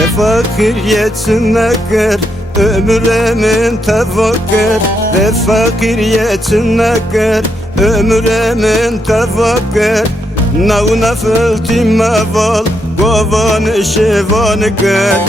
ve fakir yetsinler ömremin tevakkır, ve fakir yetsinler ömremin tevakkır. Nav nafilti meval govan şivan kır,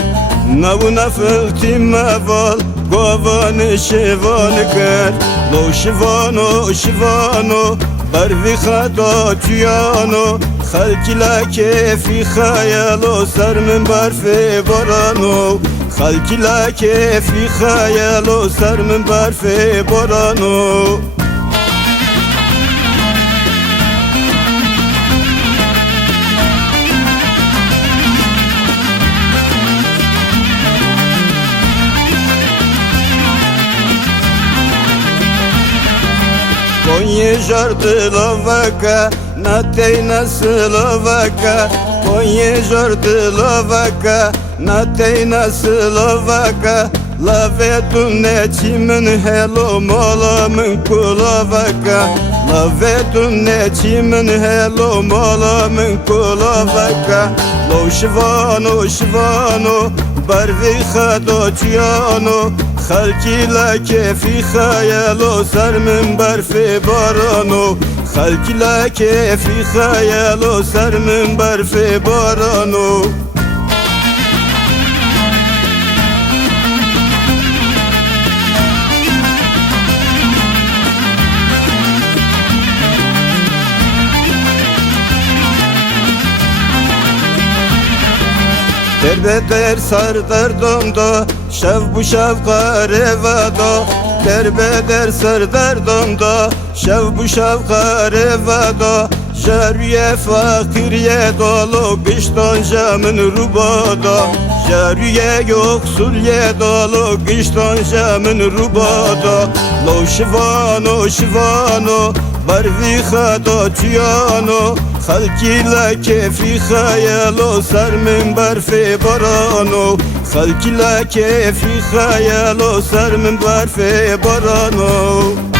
nav nafilti meval govan şivan kır. Lo şivano şivano برفی خدا تیانو خلکی لکفی خیالو سر من برفی بارانو خلکی لکفی خیالو سر من برفی بارانو Konya jardı lavaka, natey nasıl lavaka. Konya jardı lavaka, natey nasıl lavaka. Lavedun ne çimin helo molamın kulavaka. Lavedun ne çimin helo molamın kulavaka. Lo şivano şivano barvi khado tiyano خلکی لکفی خیالو سر من برفی بارانو خلکی لکفی خیالو سر من برفی بارانو Derbeder sardar domdo şev bu şev karevado Derbeder sardar domdo şev bu şev karevado Jarüye fakiriye dolu kıştan jamın rubada Jarüye yoksulye dolu kıştan jamın rubada Lo şivano şivano barvi khado tiyano خلکی لکفی خیالو سر من برفی بارانو خلکی لکفی خیالو سر من برفی بارانو